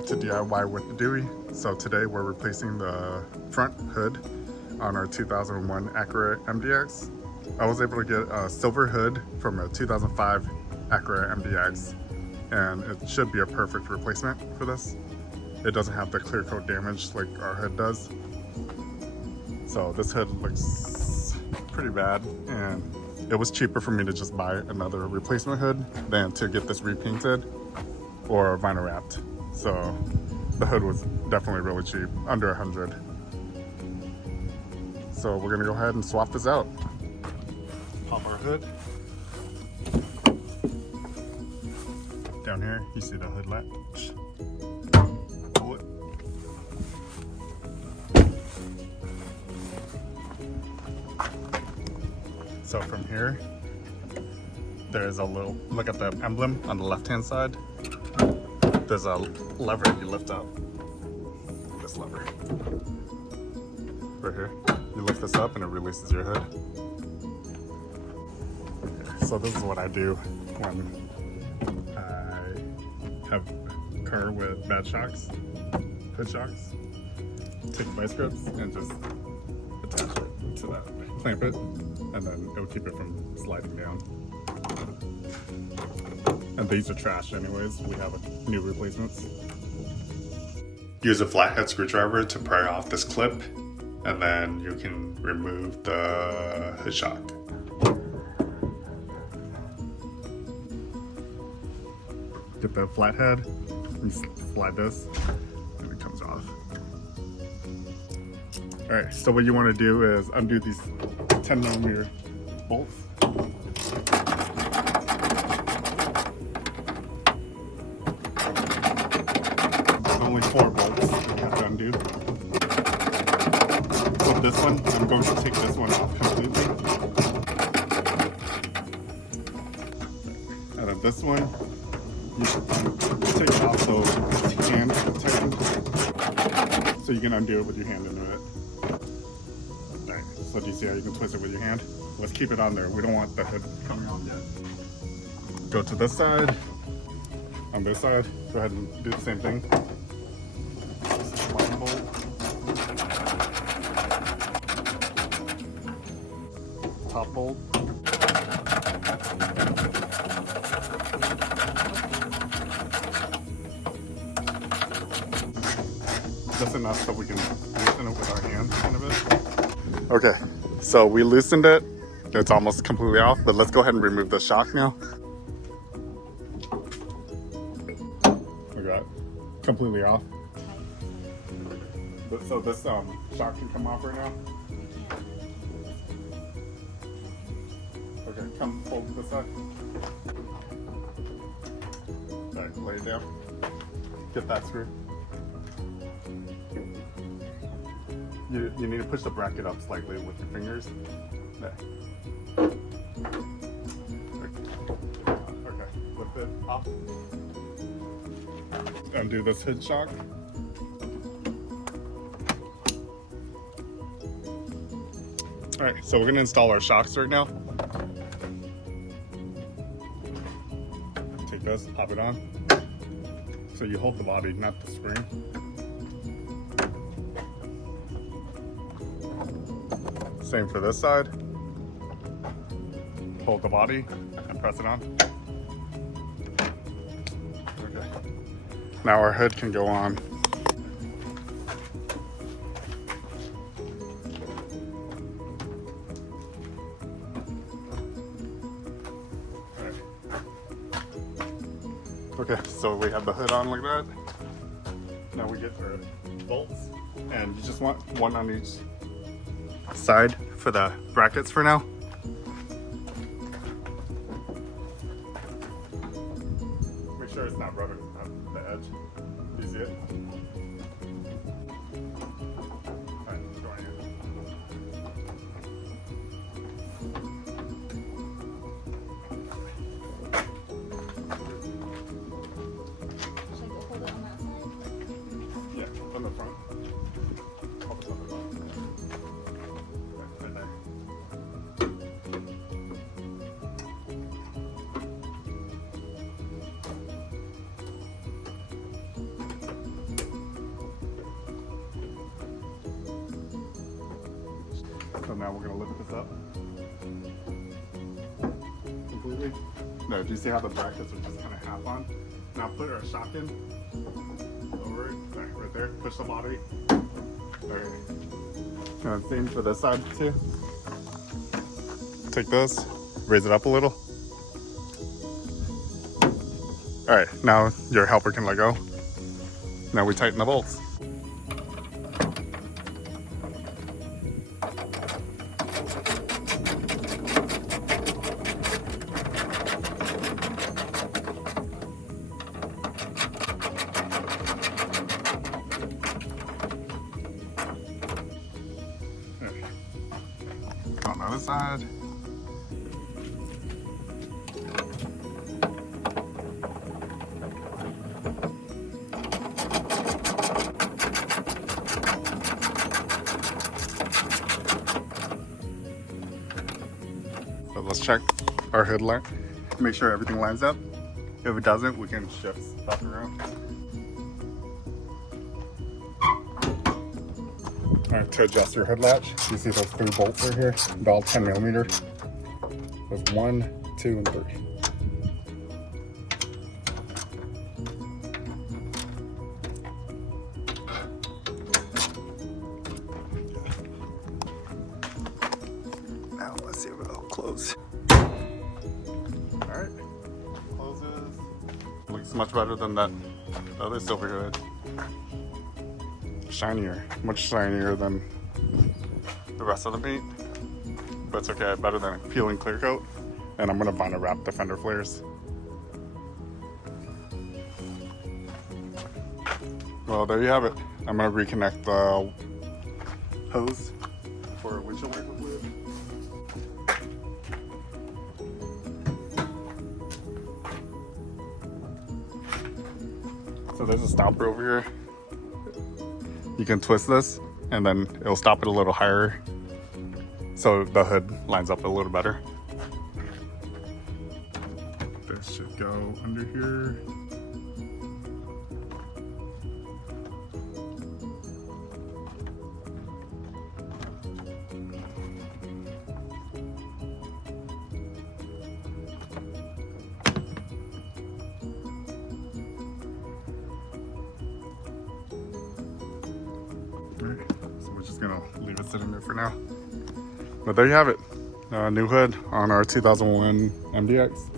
back to DIY with the Dewey. So today we're replacing the front hood on our 2001 Acura MDX. I was able to get a silver hood from a 2005 Acura MDX, and it should be a perfect replacement for this. It doesn't have the clear coat damage like our hood does. So this hood looks pretty bad, and it was cheaper for me to just buy another replacement hood than to get this repainted or vinyl wrapped. So the hood was definitely really cheap, under 100. So we're gonna go ahead and swap this out. Pop our hood. Down here, you see the hood latch. Pull it. So from here, there's a little, look at the emblem on the left-hand side. There's a lever you lift up. This lever. Right here. You lift this up and it releases your hood. Okay, so this is what I do when I have a car with bad shocks, hood shocks. Take vice grips and just attach it to that, clamp it, and then it will keep it from sliding down. And these are trash anyways. We have new replacements. Use a flathead screwdriver to pry off this clip, and then you can remove the hood shock. Get the flathead, and slide this, and it comes off. Alright, so what you want to do is undo these 10mm bolts. Only 4 bolts you have to undo. With this one, I'm going to take this one off completely. And then this one, you take it off so it's hand tightened. So you can undo it with your hand into it. Alright, so do you see how you can twist it with your hand? Let's keep it on there. We don't want the hood coming off yet. Go to this side. On this side, go ahead and do the same thing. Top bolt. Just enough so we can loosen it with our hands kind of it. Okay, so we loosened it. It's almost completely off, but let's go ahead and remove the shock now. Look at that, completely off. So this shock can come off right now. Okay, come hold this side. Alright, lay it down. Get that screw. You need to push the bracket up slightly with your fingers. There. Okay, lift it off. Undo this hood shock. Alright, so we're going to install our shocks right now. Take this, pop it on. So you hold the body, not the spring. Same for this side. Hold the body and press it on. Okay. Now our hood can go on. Okay, so we have the hood on like that. Now we get our bolts, and you just want one on each side for the brackets for now. Make sure it's not rubbing on the edge. Do you see it? Alright, let's go in here. On the front. Hold this on the front. Right there. now we're gonna lift this up completely. No, do you see how the brackets are just kind of half on? Now put our shock in over it, right there. Push the body. Alright. And same for this side too. Take this, raise it up a little. Alright, now your helper can let go. Now we tighten the bolts. On the other side. So let's check our hood line. Make sure everything lines up. If it doesn't, we can shift stuff around. Alright, to adjust your hood latch, you see those 3 bolts right here, about 10 millimeter. There's 1, 2, and 3. Now let's see if it'll close. Alright, closes. Looks much better than that other silver hood. Shinier, much shinier than the rest of the paint, but it's okay, better than peeling clear coat. And I'm gonna vinyl wrap the fender flares. Well, there you have it. I'm gonna reconnect the hose for windshield wiper fluid. So there's a stopper over here. You can twist this and then it'll stop it a little higher so the hood lines up a little better. This should go under here. So we're just gonna leave it sitting there for now. But there you have it. New hood on our 2001 MDX.